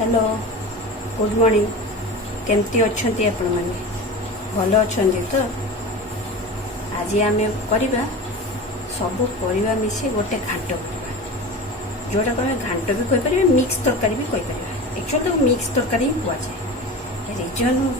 Hello good morning केमती अच्छे आपण मैंने भल अच्छा तो आज आम करवा सब परिवा मिसे गोटे घाट करवा जोटा कह घाट भी कहीपर मिक्स तरकारी भी कहीपर एक्चुअली तो मिक्स तरकारी ही कहुए रिजन हूँ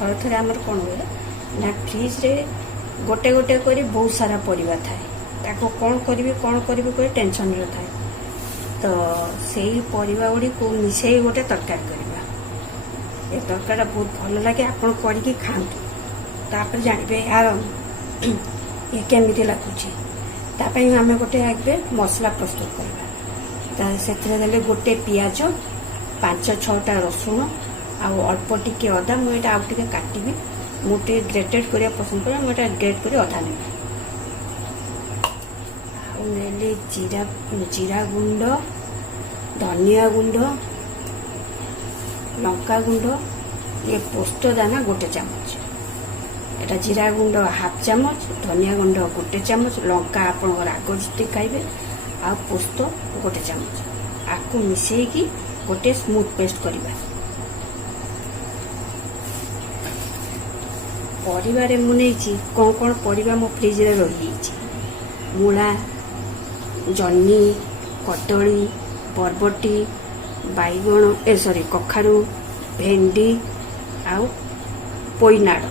थोड़े थोड़े आमर कौन हुए ना फ्रिज रे गोटे गोटे कर बहुत सारा परिवा थाए कौन करी टेंशन थाए तो से परिवा गुड़ी को मिसई गोटे तरकारी करवा ये तरकारी बहुत भल लगे आपन करके खातु तापर जानवे यार ये केमी लगुच आम गोटे आगे मसला प्रस्तुत करवा से गोटे पियाज 5-6टा रसुण आउ अल्प टिके अदा मुझे आउटे काटि मुझे ग्रेटेड करा पसंद कर मुझे ग्रेट कर अदा नहीं नेली जीरा गुंड धनिया गुंड लंका गुंड ये पोस्त दाना गोटे चामच एटा जीरा गुंड हाफ चामच धनिया गुंड गोटे चामच लंका आपण राग जिते खाइबे आ पोस्त गोटे चामच आपको मिसेकी गोटे स्मूथ पेस्ट करवा परिवार मुझे कौन कौन परिवा मो फ्रिज रे रही मूला जन्नी कदली बरबटी बैगण सॉरी कखारू भेंडी आउ पोईनाड़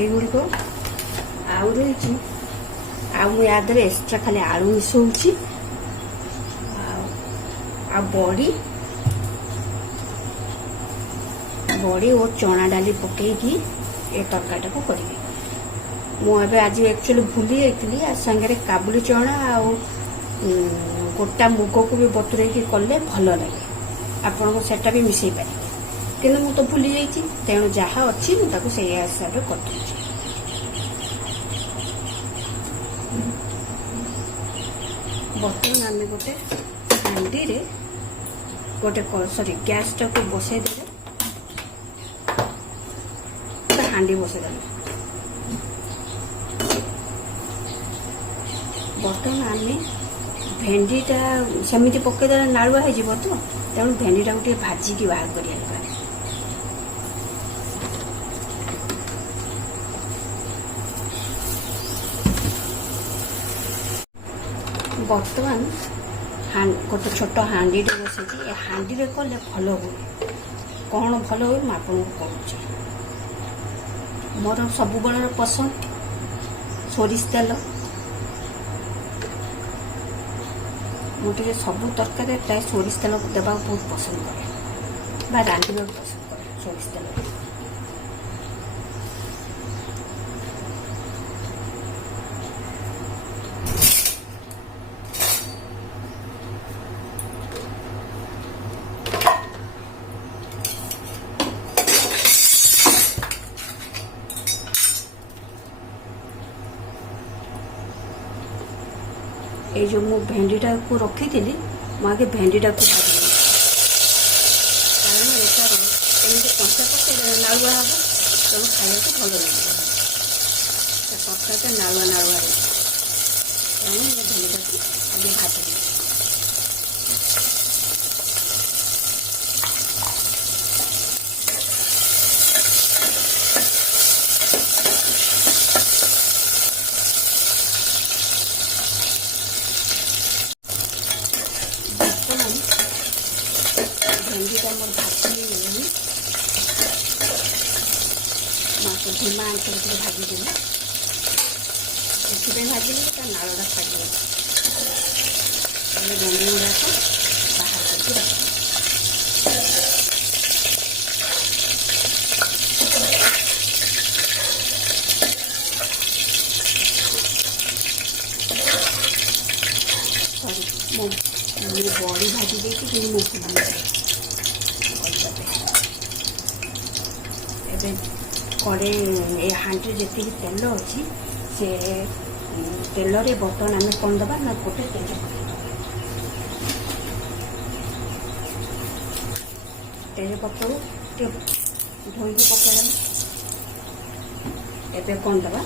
एगुड़िक आउ रही याद एक्सट्रा खाली आलू मिसौची बड़ी और चना डाली पकईकी ए तरकारी को करी मुझे आज एक्चुअली भूली जाइली आ सांगे काबुली चना आ गोटा मुग को भी बतुरे कले भल लगे आपन सेटा भी मिसई पारे कि मुझे तो भूली जाइए तेणु जहाँ अच्छी मुझे से हिसाब से कर बर्तमान आम गोटे हांडी रे गोटे सॉरी गैस टाक बसई दे हांडी बसई बर्तमान आम भेंडीटा सेमती पकईदे नाड़ुआ हो तो तेणु भेंडीटा गोटे भाजिकी बाहर कर बर्तमान गोटे छोट हांडी बसई हांडी कले भल हुए कौन भल हुए मुझे कहूँ मोर सब बड़ पसंद सोरिष तेल मुझे सब तरकारी प्राय सोरिष तेल देवा बहुत पसंद करे रांधा पसंद करे सोरिष तेल ये जो मु भेंडीटा को रखी थी मुझे भेंडीटा को भाजी कारण एटार एमती कंचा पकड़ नाड़ुआ हम तेणु खाया भल लगे तरकारीटा नाड़ुआ नाड़ुआ तेणु भेंडीटा को आगे भाजी भेंडीटा मोर भाजी गलानी धीमा आंच भाजी देवी से भाजी नाड़ा छाड़ी भेंडी गुड़ाक बाहर करके रख सॉरी बड़ी भाजी देती कि मुझे कड़े ये हांडी जी तेल अच्छी से तेल रे बर्तन आम कौन दबा ना गोटे तेज पत्तर धोईकी पकड़ एवं कौन दबा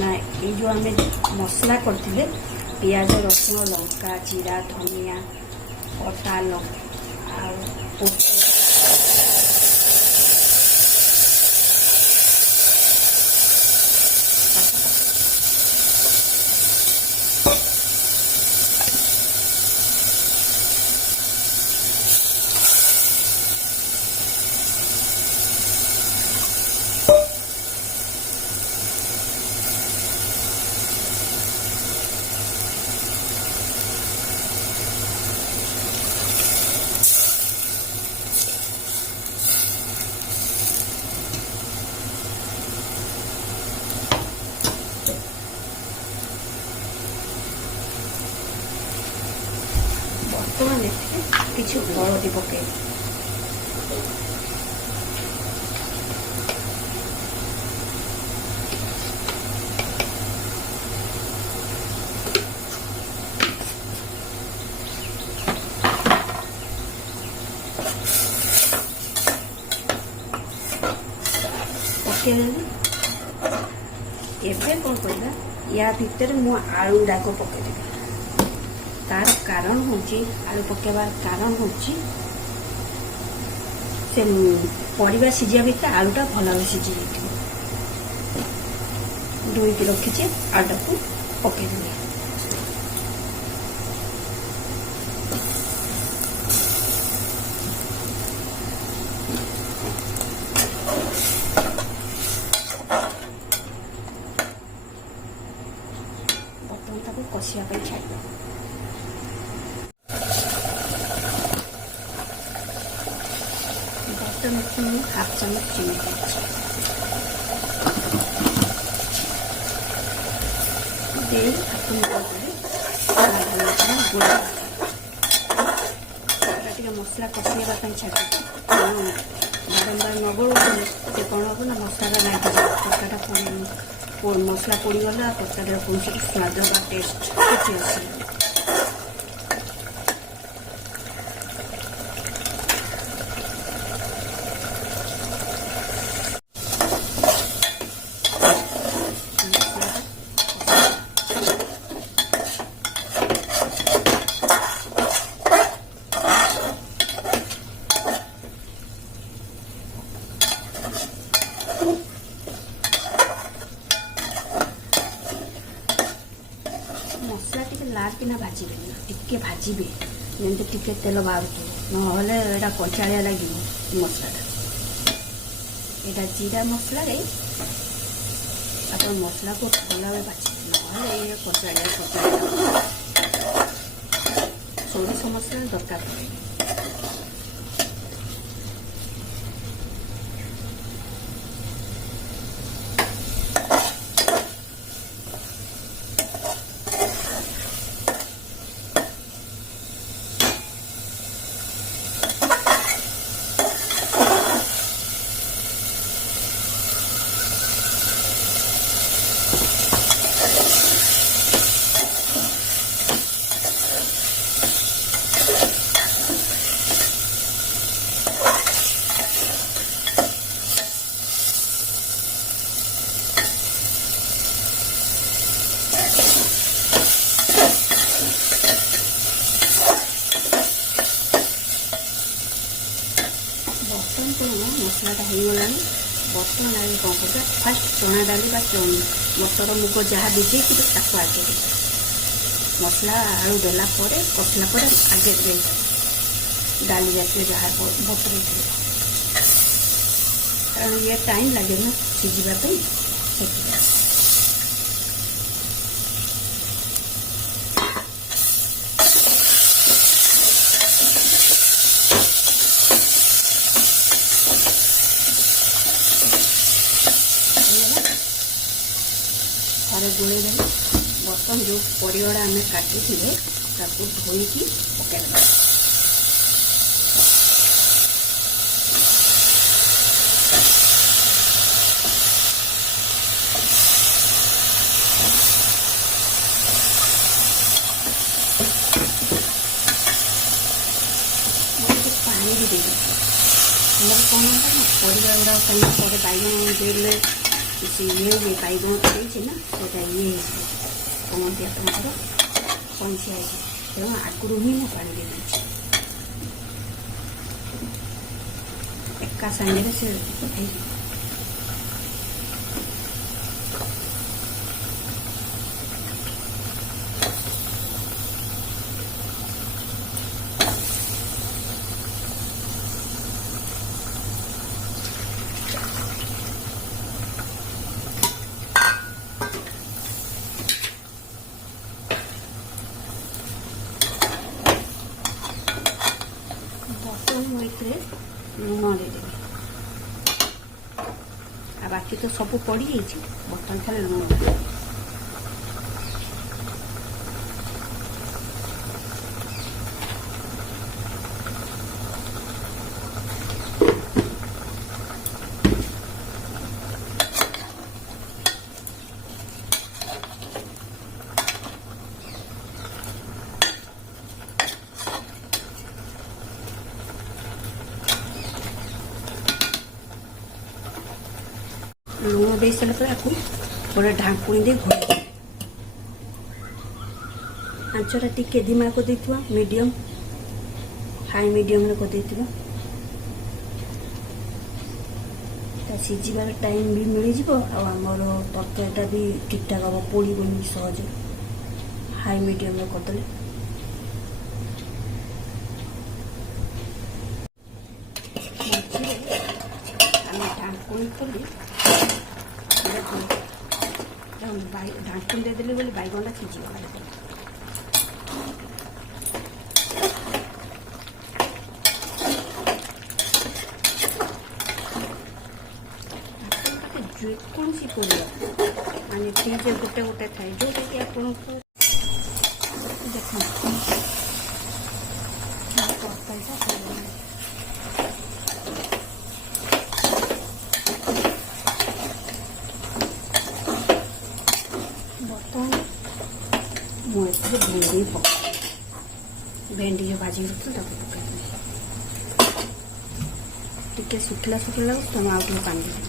ना ये जो आम मसला करते ପିଆଜ ରସୁଣ ଲଙ୍କା ଜିରା ଧନିଆ ଅଟା ଲଙ୍କା ଆଉ ବର୍ତ୍ତମାନ ଏଥିରେ କିଛି ହଳଦୀ ପକେଇବି। ପକେଇଦେଲି। ଏବେ କ'ଣ କରିବା, ୟା ଭିତରେ ମୁଁ ଆଳୁ ଗୁଡ଼ାକ ପକେଇଦେବି। तार कारण होची आलू पकेबार कारण होची से परिबा सिझिया भितर आलूटा भल भाव सिझी जाइए। धोईकी रखी आलूटा को पकईदेवी। बर्तमान ताको कषिया छाड़ हाफ चामच चीनी मसला कषाइबा छाड़ी बारंबार न गोलूँ से कौन हम ना मसला लगे तरकाटा मसला पोड़गला तरकार कौन स्वाद बा टेस्ट किसी असुविधा। मसला टी लाल किना भाजबे टिके भाजबे जमी टिके तेल बाहर ना कचाड़िया लगे मसलाटा। यहाँ जीरा मसला आप मसला को भल भाव भाजबे ना कचाड़िया सोरिष मसला दरकार पड़े। मसलाटा हो गला। बर्तमान आगे कौन कर फास्ट चना डाली मटर मुग जहाँ भिजे आगे मसला आलू देला कसला आगे डाली जाती जहाँ बतरे कारण ये टाइम लगे ना सिझापी से थे गोले बर्तन जो परिवाड़ा आम काटी धोईकी पकईदेवा। पानी भी देवी हमारे कौन होता ना परिवा गुड़ा पर बैगन देले ये बैगन ना से कहते आपंकर କଞ୍ଚା ହେଇଛି, ତେଣୁ ଆଗରୁ ହିଁ ମୁଁ ପାଣି ଦେଇଦେଇଛି। ଏକା ସାଙ୍ଗରେ ସେ ହେଇଯିବ। ମୁଁ ଏଥିରେ ଲୁଣ ଦେଇଦେବି। ଆଉ ବାକି ତ ସବୁ ପଡ଼ିଯାଇଛି, ବର୍ତ୍ତମାନ ଖାଲି ଲୁଣ ଦେବି। ଲୁଣ ଦେଇ ସାରିଲା ପରେ ଆକୁ ଗୋଟେ ଢାଙ୍କୁଣି ଦେଇ ଘୋଡ଼େଇ, ଆଞ୍ଚଟା ଟିକେ ଧିମା କରିଦେଇଥିବା, ମିଡ଼ିୟମ୍ ହାଇ ମିଡ଼ିୟମ୍ରେ କରିଦେଇଥିବା। ତା ସିଝିବାର ଟାଇମ୍ ବି ମିଳିଯିବ, ଆଉ ଆମର ତରକାରୀଟା ବି ଠିକ୍ଠାକ୍ ହେବ, ପୋଡ଼ିବନି ସହଜ। ହାଇ ମିଡ଼ିୟମ୍ରେ କରିଦେଲେ ମଝିରେ ଆମେ ଢାଙ୍କୁଣି ଖୋଲି ଢାଙ୍କୁଣି ଦେଇଦେଲି ବୋଲି ବାଇଗଣଟା ସିଝିଗଲା। ଯେକୌଣସି ପରିବା ମାନେ ଫ୍ରିଜ୍ରେ ଗୋଟେ ଗୋଟେ ଥାଏ, ଯେଉଁଟାକି ଆପଣଙ୍କ ଦେଖନ୍ତୁ ତରକାରୀଟା ହେଇଗଲାଣି। ବର୍ତ୍ତମାନ ମୁଁ ଏଥିରେ ଭେଣ୍ଡି ପକାଏ, ଭେଣ୍ଡି ଯେଉଁ ଭାଜିକି ରଖିଥିଲି ତାକୁ ପକାଇଦେବି। ଟିକେ ଶୁଖିଲା ଶୁଖିଲା ଲାଗୁଛି, ତେଣୁ ଆଉ ଟିକେ ପାଣି ଦେବି।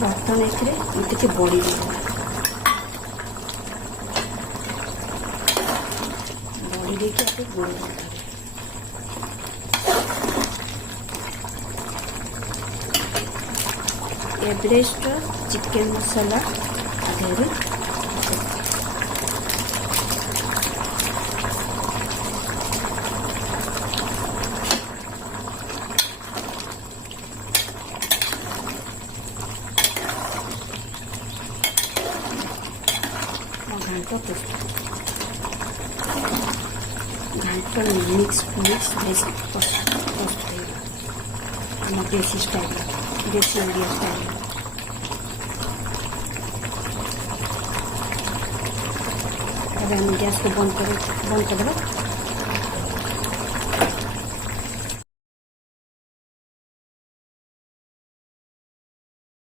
ବର୍ତ୍ତମାନ ଏଥିରେ ଟିକେ ବଡ଼ି ଦେଇଦେବା। ବଡ଼ି ଦେଇକି ଆକୁ ଗୋଳେଇ ଦେବା। ଏଭରେଷ୍ଟ ଚିକେନ୍ ମସଲା ଦେହରେ घाट प्रस्तुत। घाट मिक्स बेस प्रस्तुत आम देसी स्टाइल, देसी इंडिया स्टाइल। अब हम गैस को बंद कर देगा।